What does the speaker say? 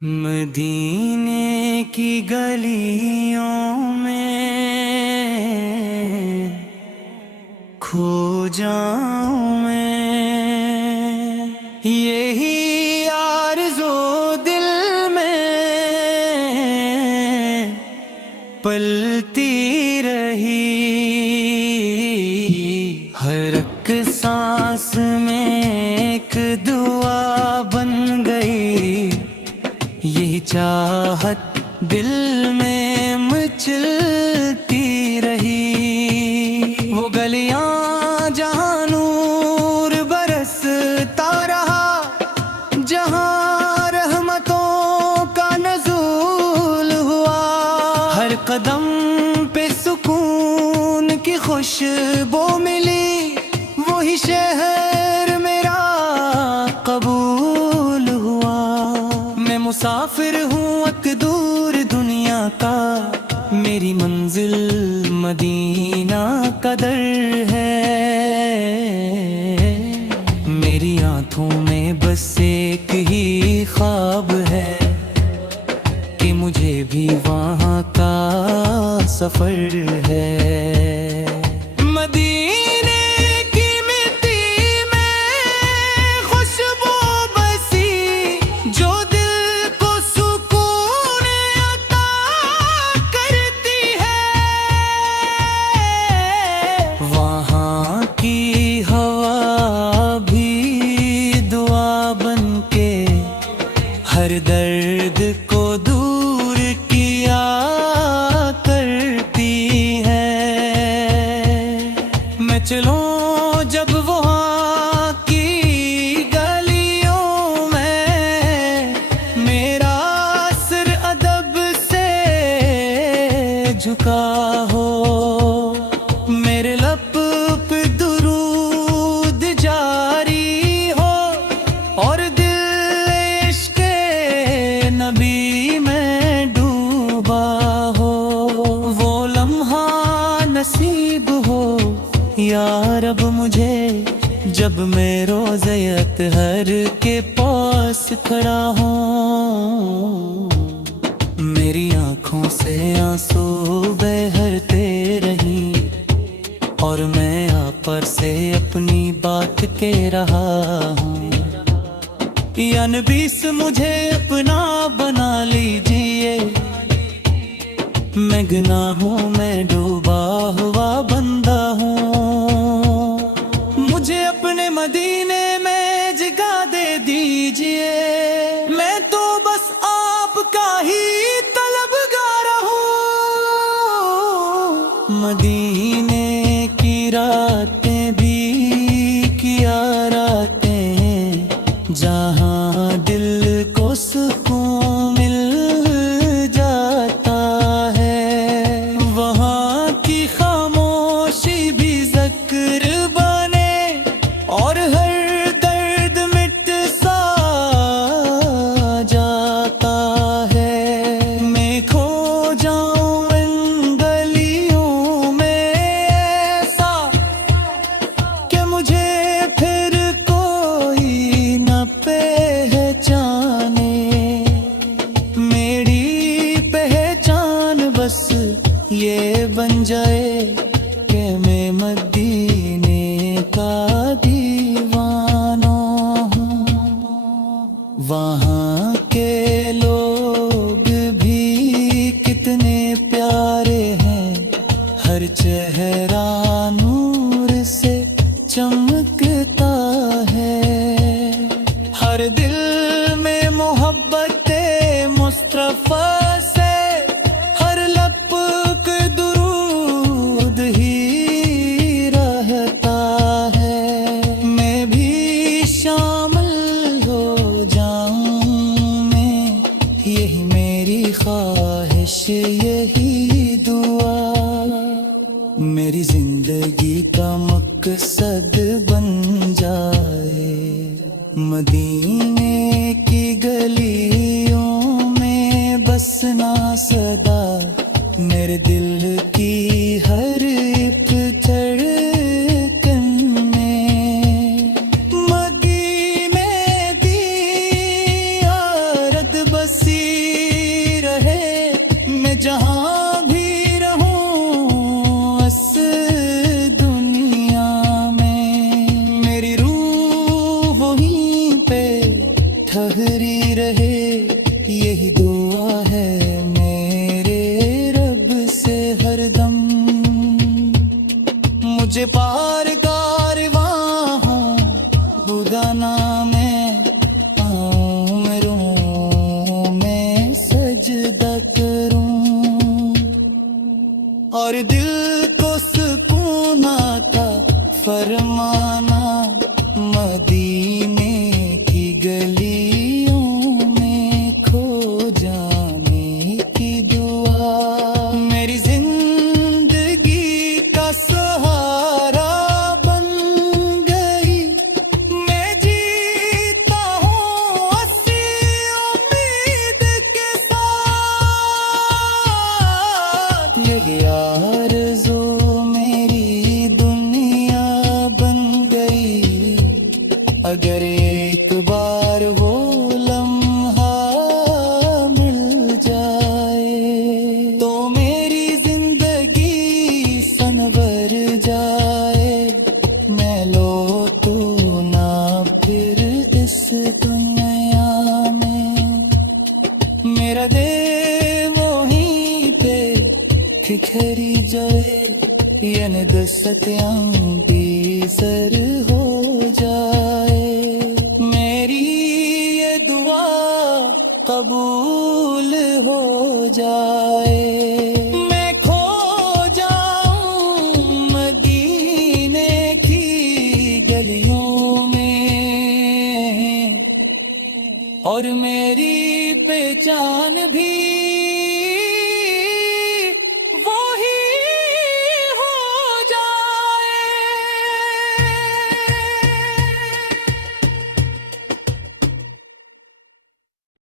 मदीने की गलियों में खो जाऊं मैं, यही आरज़ू दिल में पलती रही। हर एक सांस में एक दुआ बन गई, यही चाहत दिल में मचलती रही। वो गलियां जहां नूर बरसता रहा, जहां रहमतों का नज़ूल हुआ। हर कदम पे सुकून की खुशबू मिली, वही शहर मेरा कबूल हुआ। मैं मुसाफिर हूँ एक दूर दुनिया का, मेरी मंजिल मदीना का दर है। मेरी आंखों में बस एक ही ख्वाब है कि मुझे भी वहाँ का सफर है। हर दर्द को दूर किया करती है। मैं चलूं जब वहाँ की गलियों में, मेरा सिर अदब से झुका हो, मेरे लब पे दुरूद जारी हो, और नबी में डूबा हो। वो लम्हा नसीब हो या रब मुझे, जब मैं रोज़े अतहर के पास खड़ा हूँ। मेरी आँखों से आंसू बहते रही, और मैं आप पर से अपनी बात कह रहा हूँ। या नबी से मुझे अपना बना लीजिए, मैं गुनाहों में डूबा हुआ बंदा हूँ। मुझे अपने मदीने में जगह दे दीजिए, मैं तो बस आपका ही तलबगार हूँ। मदीने की रातें भी किया रातें, जहाँ दिल को सुकून मिल जाता है। वहाँ की खामोशी भी ज़िक्र बने, और हर दर्द मिट सा जाता है। मैं खो जाऊं इन गलियों में ऐसा कि मुझे फिर पहचाने। मेरी पहचान बस ये बन जाए कि मैं मदीने का दीवाना हूँ। वहाँ के लोग भी कितने प्यारे हैं, हर चेहरा नूर से चमकता है। हर दिल में मोहब्बते मुस्तफा से, हर लब के दुरूद ही रहता है। मैं भी शामिल हो जाऊं मैं, यही मेरी ख्वाहिश, यही दुआ मेरी जिंदगी का मकसद बन जाए। मदीने की गलियों में बसना सदा, मेरे दिल की हर एक धड़कन में। मदीने की आरत बस हंसी रहे, मैं जहां भी रहूं इस दुनिया में। मेरी रूह वहीं पे ठहरी रहे, यही दुआ है मेरे रब से हरदम। मुझे पार कारवां खुदा नाम आऊं मैं रूं मैं सजदा करूं, और दिल को सुकून आता फरमाना मदीने की गलियों में खो जाने की दुआ। मेरी जिंदगी का सहारा बन गई, मैं जीता हूँ हंसी उम्मीद के साथ। ये आरज़ू मेरी दुनिया बन गई, अगर एक बार वो लम्हा मिल जाए तो मेरी जिंदगी संवर जाए। मैं लो तू ना फिर इस दुनिया में, मेरा दिल वहीं पे ठिठरी जाए, यानी दस्तयां सर हो जाए। मेरी ये दुआ कबूल हो जाए, मैं खो जाऊं मदीने की गलियों में, और मेरी पहचान भी